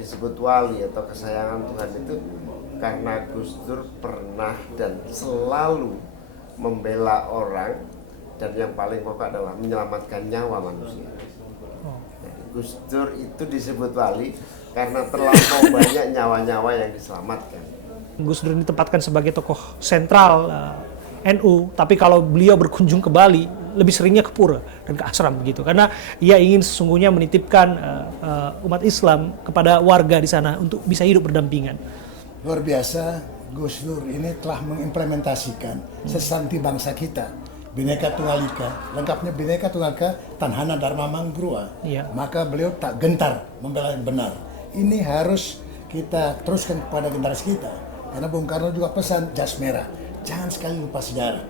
disebut wali atau kesayangan Tuhan itu karena Gus Dur pernah dan selalu membela orang, dan yang paling pokok adalah menyelamatkan nyawa manusia. Jadi Gus Dur itu disebut wali karena terlampau banyak nyawa-nyawa yang diselamatkan. Gus Dur ditempatkan sebagai tokoh sentral NU, tapi kalau beliau berkunjung ke Bali lebih seringnya ke pura dan ke ashram begitu, karena ia ingin sesungguhnya menitipkan umat Islam kepada warga di sana untuk bisa hidup berdampingan. Luar biasa, Gus Dur ini telah mengimplementasikan sesanti bangsa kita, Bhinneka Tunggal Ika, lengkapnya Bhinneka Tunggal Ika, Tanhana Dharma Mangrua. Iya. Maka beliau tak gentar membela yang benar. Ini harus kita teruskan kepada generasi kita, karena Bung Karno juga pesan jas merah, jangan sekali lupa sejarah.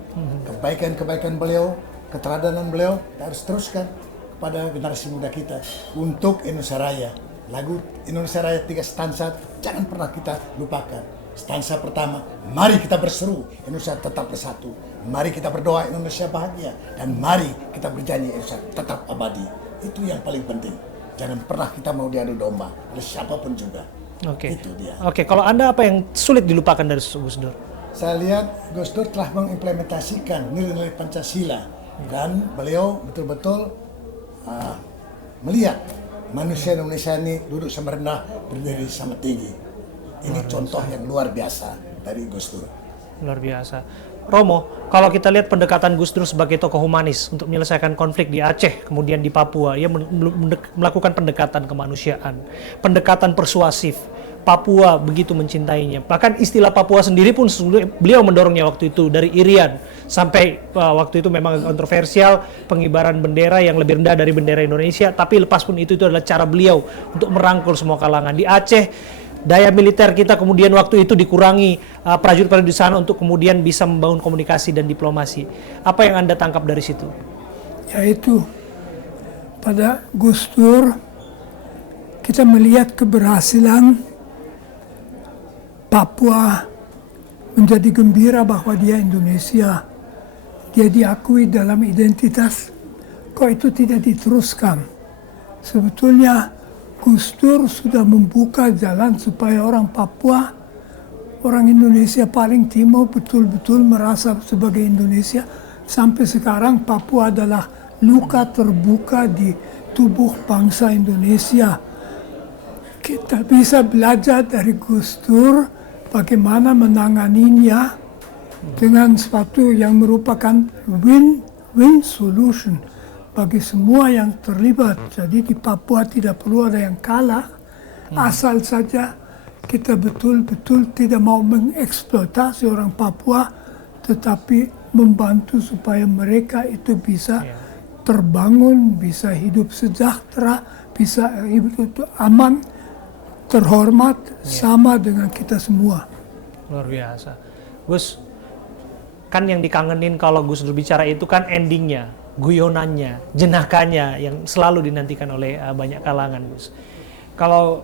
Kebaikan-kebaikan beliau, keteladanan beliau, kita harus teruskan kepada generasi muda kita untuk Indonesia Raya. Lagu Indonesia Raya 3 stansa jangan pernah kita lupakan. Stansa pertama, mari kita berseru Indonesia tetap bersatu, mari kita berdoa Indonesia bahagia, dan mari kita berjanji Indonesia tetap abadi. Itu yang paling penting. Jangan pernah kita mau diadu domba oleh siapapun juga. Oke. Itu dia. Oke, kalau Anda apa yang sulit dilupakan dari Gus Dur? Saya lihat Gus Dur telah mengimplementasikan nilai-nilai Pancasila, dan beliau betul-betul melihat manusia Indonesia ini duduk sama rendah, berdiri sama tinggi. Ini contoh yang luar biasa dari Gus Dur. Luar biasa. Romo, kalau kita lihat pendekatan Gus Dur sebagai tokoh humanis untuk menyelesaikan konflik di Aceh, kemudian di Papua, ia melakukan pendekatan kemanusiaan, pendekatan persuasif. Papua begitu mencintainya. Bahkan istilah Papua sendiri pun beliau mendorongnya waktu itu dari Irian sampai waktu itu memang kontroversial pengibaran bendera yang lebih rendah dari bendera Indonesia, tapi lepas pun itu adalah cara beliau untuk merangkul semua kalangan. Di Aceh daya militer kita kemudian waktu itu dikurangi prajurit-prajurit di sana untuk kemudian bisa membangun komunikasi dan diplomasi. Apa yang Anda tangkap dari situ? Yaitu pada Gus Dur kita melihat keberhasilan Papua menjadi gembira bahwa dia Indonesia. Dia diakui dalam identitas. Kok itu tidak diteruskan? Sebetulnya Gus Dur sudah membuka jalan supaya orang Papua, orang Indonesia paling timur betul-betul merasa sebagai Indonesia. Sampai sekarang Papua adalah luka terbuka di tubuh bangsa Indonesia. Kita bisa belajar dari Gus Dur bagaimana menanganinya dengan suatu yang merupakan win-win solution bagi semua yang terlibat. Jadi di Papua tidak perlu ada yang kalah, asal saja kita betul-betul tidak mau mengeksploitasi orang Papua, tetapi membantu supaya mereka itu bisa terbangun, bisa hidup sejahtera, bisa hidup aman, terhormat, sama dengan kita semua. Luar biasa. Gus, kan yang dikangenin kalau Gus Dur bicara itu kan endingnya, guyonannya, jenakanya yang selalu dinantikan oleh banyak kalangan, Gus. Kalau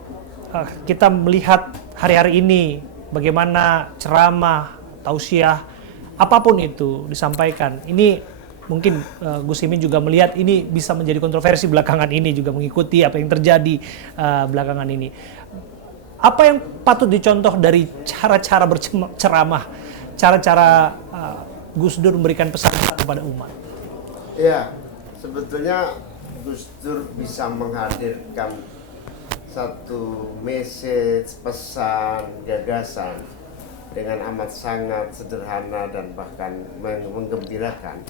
kita melihat hari-hari ini bagaimana ceramah, tausiah, apapun itu disampaikan, ini mungkin Gus Imin juga melihat ini bisa menjadi kontroversi belakangan ini, juga mengikuti apa yang terjadi belakangan ini. Apa yang patut dicontoh dari cara-cara berceramah, cara-cara Gus Dur memberikan pesan kepada umat? Ya, sebetulnya Gus Dur bisa menghadirkan satu message, pesan, gagasan dengan amat sangat sederhana dan bahkan menggembirakan.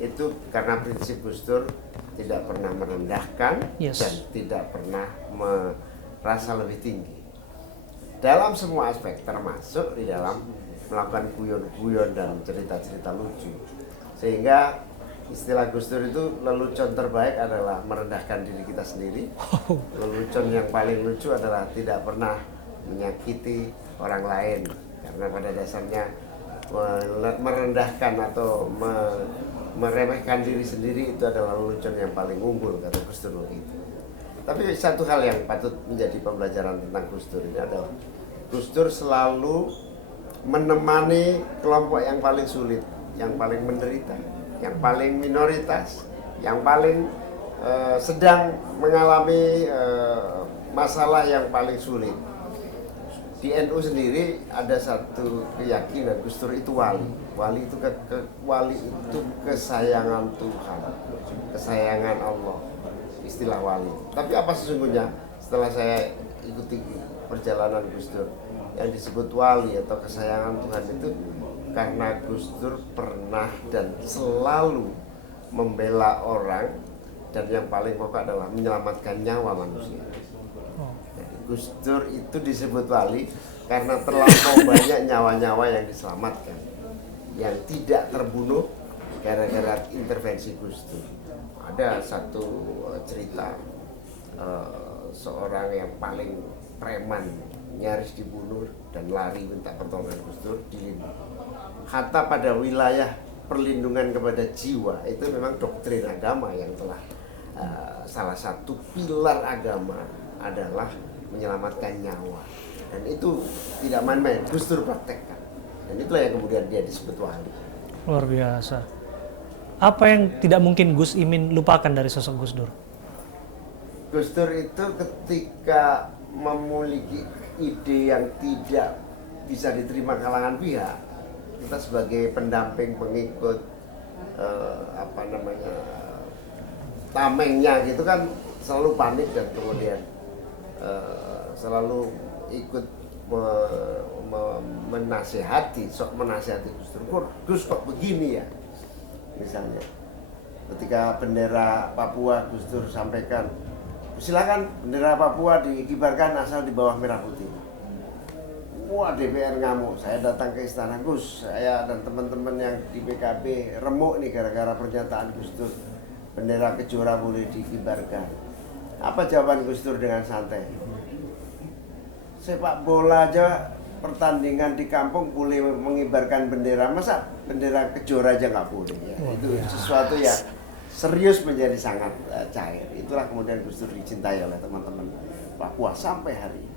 Itu karena prinsip Gus Dur tidak pernah merendahkan dan tidak pernah merasa lebih tinggi dalam semua aspek, termasuk di dalam melakukan guyon-guyon dan cerita-cerita lucu. Sehingga istilah Gus Dur itu lelucon terbaik adalah merendahkan diri kita sendiri. Lelucon yang paling lucu adalah tidak pernah menyakiti orang lain, karena pada dasarnya merendahkan atau meremehkan diri sendiri itu adalah lelucon yang paling unggul, kata Gus Dur begitu. Tapi satu hal yang patut menjadi pembelajaran tentang Gus Dur ini adalah Gus Dur selalu menemani kelompok yang paling sulit, yang paling menderita, yang paling minoritas, yang paling sedang mengalami masalah yang paling sulit. Di NU sendiri ada satu keyakinan Gus Dur itu wali. Wali itu wali itu kesayangan Tuhan, kesayangan Allah. Istilah wali. Tapi apa sesungguhnya setelah saya ikuti perjalanan Gus Dur, yang disebut wali atau kesayangan Tuhan itu karena Gus Dur pernah dan selalu membela orang, dan yang paling pokok adalah menyelamatkan nyawa manusia. Jadi Gus Dur itu disebut wali karena terlampau banyak nyawa-nyawa yang diselamatkan, yang tidak terbunuh gara-gara intervensi Gus Dur. Ada satu cerita seorang yang paling preman nyaris dibunuh dan lari minta pertolongan Gus Dur dilindungi. Hatta pada wilayah perlindungan kepada jiwa itu memang doktrin agama yang telah salah satu pilar agama adalah menyelamatkan nyawa, dan itu tidak main-main. Gus Dur praktekkan, dan itulah yang kemudian dia disebut wali. Luar biasa. Apa yang tidak mungkin Gus Imin lupakan dari sosok Gus Dur? Gus Dur itu ketika memiliki ide yang tidak bisa diterima kalangan pihak, kita sebagai pendamping, pengikut, tamengnya gitu kan selalu panik dan kemudian selalu ikut menasehati Gus Dur. Gus kok begini ya, misalnya ketika bendera Papua Gus Dur sampaikan, silakan bendera Papua dikibarkan asal di bawah merah putih. Wah, DPR ngamuk. Saya datang ke istana, Gus, saya dan teman-teman yang di PKB remuk nih gara-gara pernyataan Gus Dur, bendera Kejora boleh dikibarkan. Apa jawaban Gus Dur dengan santai? Sepak bola aja pertandingan di kampung boleh mengibarkan bendera, masa bendera Kejora aja nggak boleh ya? Itu sesuatu yang serius menjadi sangat cair. Itulah kemudian Gus Dur dicintai oleh teman-teman Papua sampai hari ini.